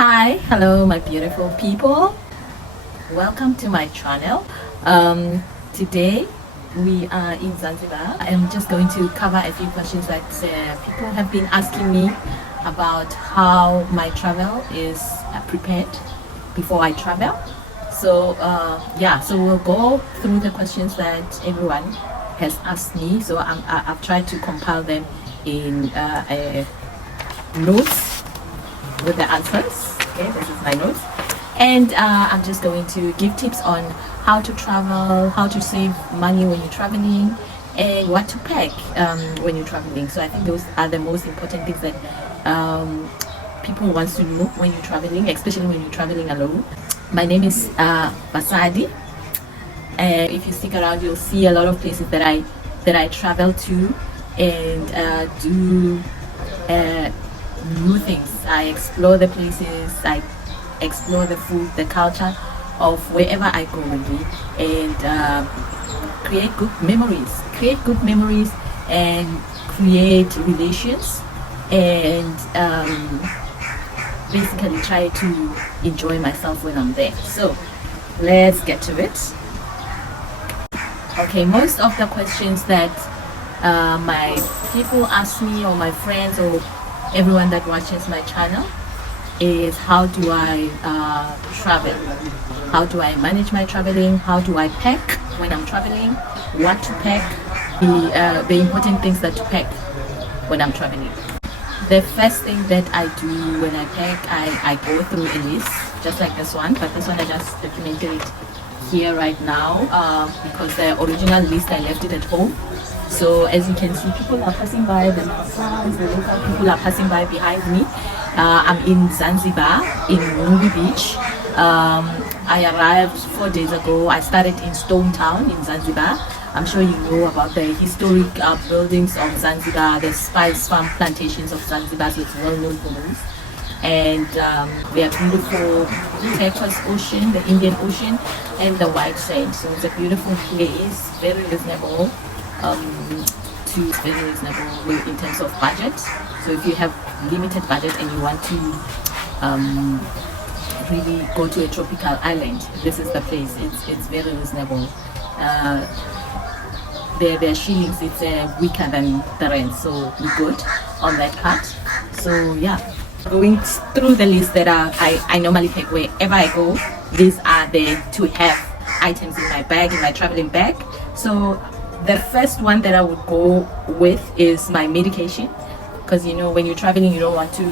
Hi, hello my beautiful people. Welcome to my channel. Today we are in Zanzibar. I'm just going to cover a few questions that people have been asking me about how my travel is prepared before I travel. So so we'll go through the questions that everyone has asked me. So I've tried to compile them in a notes with the answers. Okay, this is my notes, and I'm just going to give tips on how to travel, how to save money when you're traveling, and what to pack when you're traveling. So I think those are the most important things that people want to know when you're traveling, especially when you're traveling alone. My name is Basadi, and if you stick around, you'll see a lot of places that I travel to and do new things. I explore the places, I explore the food, the culture of wherever I go really, and create good memories and create relations, and basically try to enjoy myself when I'm there. So let's get to it. Okay, most of the questions that my people ask me, or my friends, or everyone that watches my channel, is how do I travel, how do I manage my traveling, how do I pack when I'm traveling, what to pack, the important things that to pack when I'm traveling. The first thing that I do when I pack, I go through a list just like this one, but this one I just documented it here right now because the original list I left it at home. So as you can see, people are passing by, the local people are passing by behind me. I'm in Zanzibar, in Mungu Beach. I arrived 4 days ago. I started in Stone Town in Zanzibar. I'm sure you know about the historic buildings of Zanzibar, the spice farm plantations of Zanzibar, so it's well known for those. And they are beautiful turquoise ocean, the Indian Ocean, and the white sand. So it's a beautiful place, very reasonable. Very reasonable in terms of budget. So if you have limited budget and you want to really go to a tropical island, this is the place. It's very reasonable. Their shillings, it's weaker than the rent, so we're good on that part. So yeah, going through the list that I normally take wherever I go. These are the to have items in my bag, in my traveling bag. So the first one that I would go with is my medication, because you know when you're traveling, you don't want to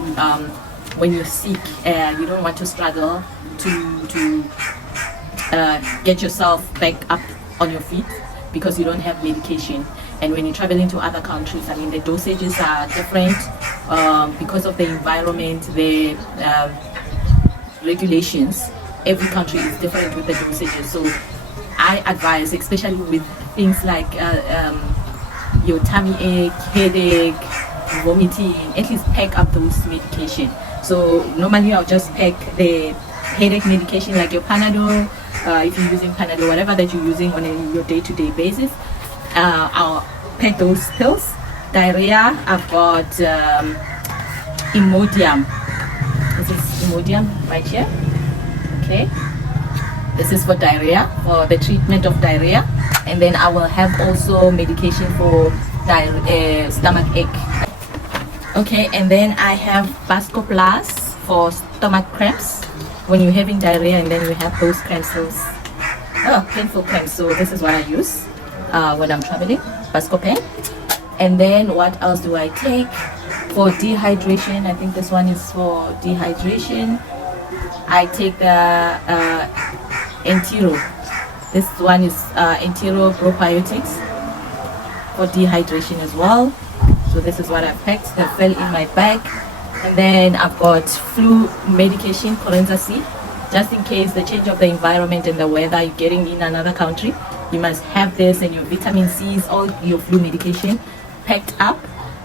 when you're sick, you don't want to struggle to get yourself back up on your feet because you don't have medication. And when you're traveling to other countries, I mean, the dosages are different because of the environment, the regulations. Every country is different with the dosages. So I advise, especially with things like your tummy ache, headache, vomiting, at least pack up those medication. So normally I'll just pack the headache medication like your Panadol, if you're using Panadol, whatever that you're using on your day-to-day basis. I'll pack those pills. Diarrhea, I've got Imodium. This is Imodium right here. Okay. This is for diarrhea, for the treatment of diarrhea. And then I will have also medication for stomach ache. Okay, and then I have Basco Plus for stomach cramps. When you're having diarrhea and then you have those cramps, those painful cramps. So this is what I use when I'm traveling, Basco pen. And then what else do I take? For dehydration, I think this one is for dehydration. I take the Entero. This one is Entero probiotics for dehydration as well. So this is what I packed that fell in my bag. And then I've got flu medication, Corenza C, just in case the change of the environment and the weather, you're getting in another country, you must have this, and your vitamin C's, all your flu medication packed up.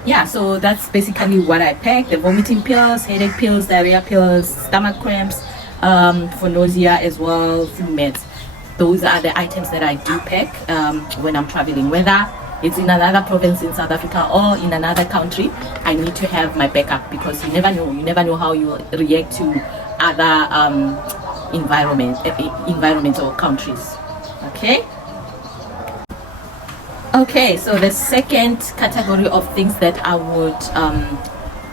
Yeah, so that's basically what I packed. The vomiting pills, headache pills, diarrhea pills, stomach cramps, for nausea as well, flu meds. Those are the items that I do pack when I'm traveling, whether it's in another province in South Africa or in another country. I need to have my backup because you never know how you will react to other environments or countries. Okay, so the second category of things that I would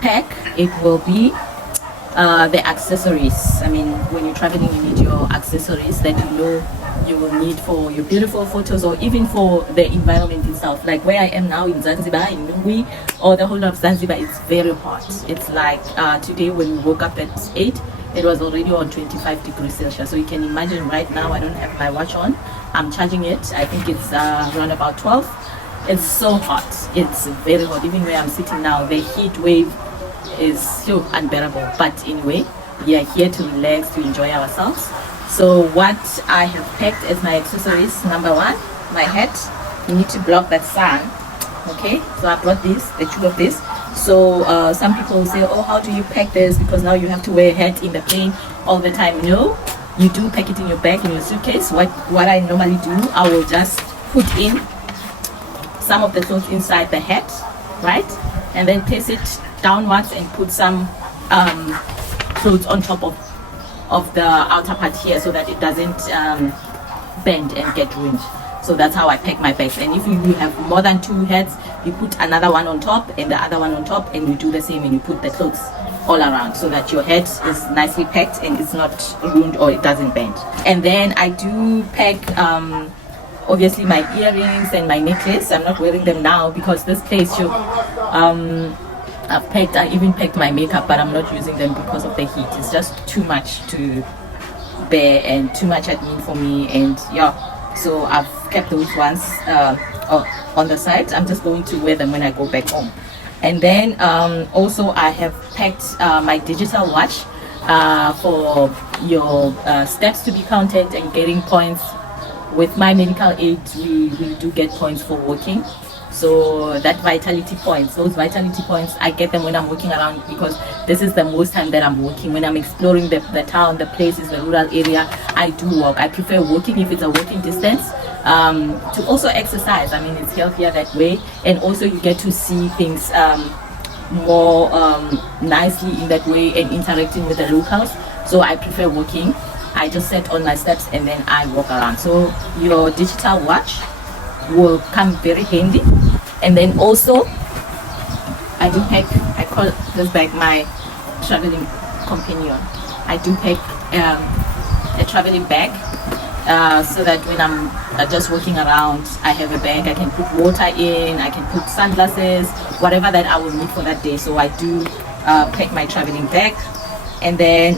pack, it will be the accessories. I mean, when you're traveling, you need your accessories that you know you will need for your beautiful photos, or even for the environment itself. Like where I am now in Zanzibar, in Nungwi, or the whole of Zanzibar, it's very hot. It's like today when we woke up at 8, it was already on 25 degrees Celsius. So you can imagine right now, I don't have my watch on. I'm charging it. I think it's around about 12. It's so hot. It's very hot. Even where I'm sitting now, the heat wave is so unbearable. But anyway, we are here to relax, to enjoy ourselves. So what I have packed as my accessories, number one, my hat. You need to block that sun. Okay, so I brought this, the two of this. So some people say, oh, how do you pack this? Because now you have to wear a hat in the plane all the time. No, you do pack it in your bag, in your suitcase. What I normally do, I will just put in some of the clothes inside the hat, right? And then place it downwards and put some clothes on top of the outer part here, so that it doesn't bend and get ruined. So that's how I pack my bags. And if you have more than 2 hats, you put another one on top and the other one on top, and you do the same, and you put the clothes all around, so that your head is nicely packed and it's not ruined or it doesn't bend. And then I do pack obviously my earrings and my necklace. I'm not wearing them now because this place I even packed my makeup, but I'm not using them because of the heat. It's just too much to bear and too much admin for me, and yeah, so I've kept those ones on the side. I'm just going to wear them when I go back home. And then also I have packed my digital watch for your steps to be counted and getting points. With my medical aid, we do get points for walking. So that those vitality points, I get them when I'm walking around, because this is the most time that I'm walking. When I'm exploring the town, the places, the rural area, I do walk. I prefer walking if it's a walking distance, to also exercise. I mean, it's healthier that way, and also you get to see things more nicely in that way and interacting with the locals. So I prefer walking. I just set on my steps and then I walk around. So your digital watch will come very handy. And then also I do pack, I call this bag my traveling companion. I do pack a traveling bag, so that when I'm just walking around, I have a bag. I can put water in, I can put sunglasses, whatever that I will need for that day. So I do pack my traveling bag. And then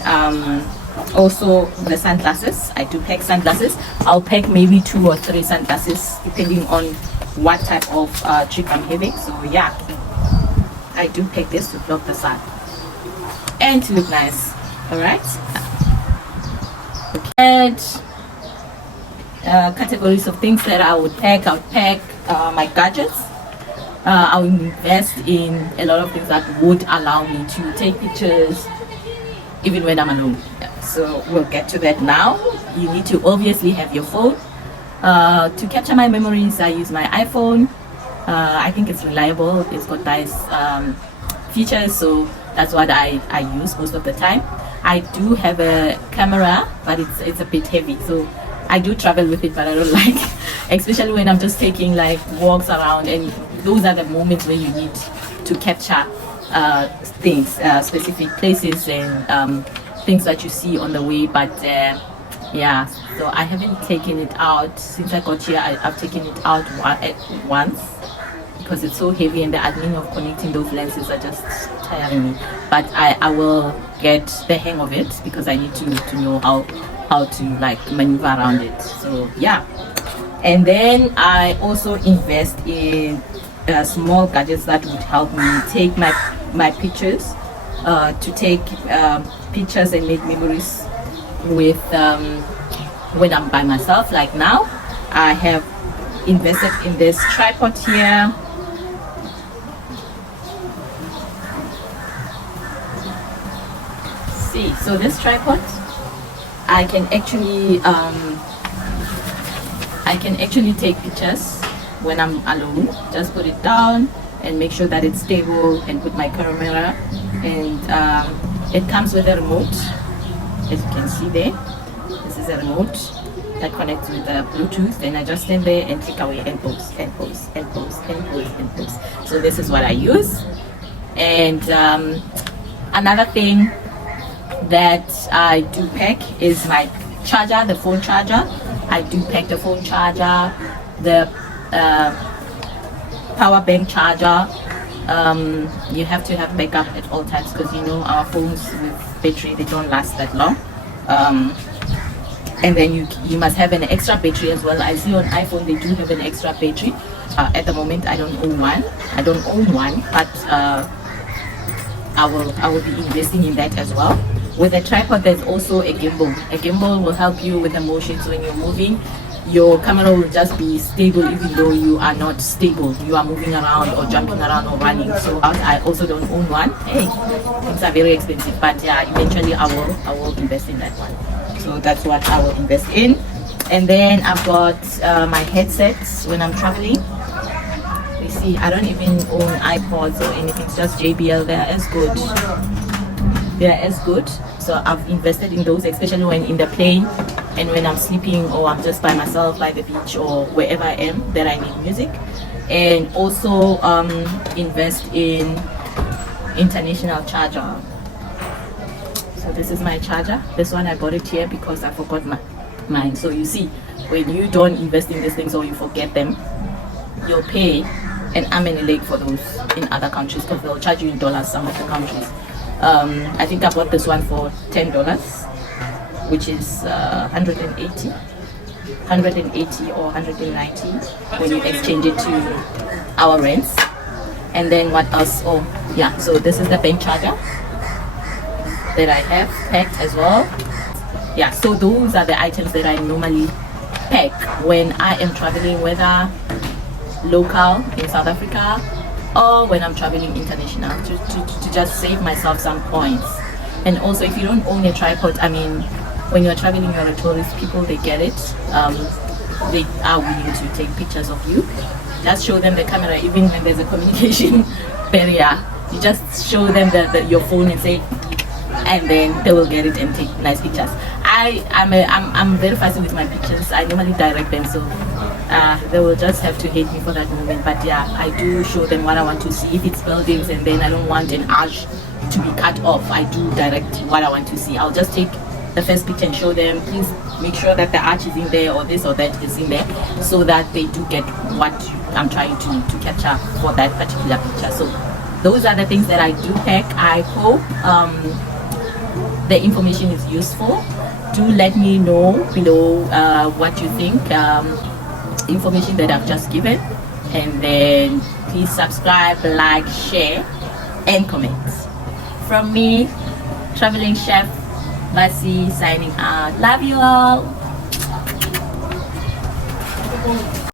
also the sunglasses, I do pack sunglasses. I'll pack maybe 2 or 3 sunglasses depending on what type of trip I'm having. So yeah, I do pack this to block the sun and to look nice. All right. Okay. And categories of things that I would pack. I would pack my gadgets. I will invest in a lot of things that would allow me to take pictures even when I'm alone. So we'll get to that now. You need to obviously have your phone. To capture my memories, I use my iPhone. I think it's reliable. It's got nice features, so that's what I use most of the time. I do have a camera, but it's a bit heavy, so I do travel with it, but I don't like, especially when I'm just taking like walks around, and those are the moments where you need to capture things, specific places and things that you see on the way. But yeah, so I haven't taken it out since I got here. I've taken it out once because it's so heavy, and the admin of connecting those lenses are just tiring me. But I will get the hang of it, because I need to know how to like maneuver around it. So yeah. And then I also invest in small gadgets that would help me take my pictures, to take pictures and make memories with when I'm by myself. Like now, I have invested in this tripod here. See, so this tripod, I can actually take pictures when I'm alone. Just put it down and make sure that it's stable, and put my camera, and it comes with a remote. as you can see there. This is a remote that connects with the Bluetooth. Then I just stand there and click away and pause and pause and pause and pause and pause. So this is what I use. And another thing that I do pack is my charger, the phone charger. I do pack the phone charger, the power bank charger. You have to have backup at all times, because you know our phones with battery, they don't last that long. And then you must have an extra battery as well. I see on iPhone they do have an extra battery. At the moment I don't own one, but I will be investing in that as well. With a tripod, there's also a gimbal. A gimbal will help you with the motions when you're moving. Your camera will just be stable even though you are not stable. You are moving around or jumping around or running. So I also don't own one. Hey, things are very expensive, but yeah, eventually I will invest in that one. So that's what I will invest in. And then I've got my headsets when I'm traveling. You see, I don't even own iPods or anything. It's just JBL. They're as good. So I've invested in those, especially when in the plane and when I'm sleeping or I'm just by myself by the beach or wherever I am that I need music. And also invest in international charger. So this is my charger. This one I bought it here because I forgot mine. So you see, when you don't invest in these things or you forget them, you'll pay an arm and a leg for those in other countries, because they'll charge you in dollars, some of the countries. I think I bought this one for $10, which is 180 or 190 when you exchange it to our rents. And then what else? Oh yeah, so this is the bank charger that I have packed as well. Yeah, so those are the items that I normally pack when I am traveling, whether local in South Africa or when I'm traveling international, to just save myself some points. And also, if you don't own a tripod, I mean, when you're traveling, you're a tourist, people, they get it. They are willing to take pictures of you. Just show them the camera, even when there's a communication barrier. You just show them your phone and say, and then they will get it and take nice pictures. I'm very fussy with my pictures. I normally direct them, so they will just have to hate me for that moment. But yeah, I do show them what I want to see. If it's buildings and then I don't want an arch to be cut off, I do direct what I want to see. I'll just take the first picture and show them, please make sure that the arch is in there or this or that is in there, so that they do get what I'm trying to capture for that particular picture. So those are the things that I do pack. I hope the information is useful. Do let me know below what you think, information that I've just given, and then please subscribe, like, share and comment. From me, traveling chef Basi, signing out. Love you all.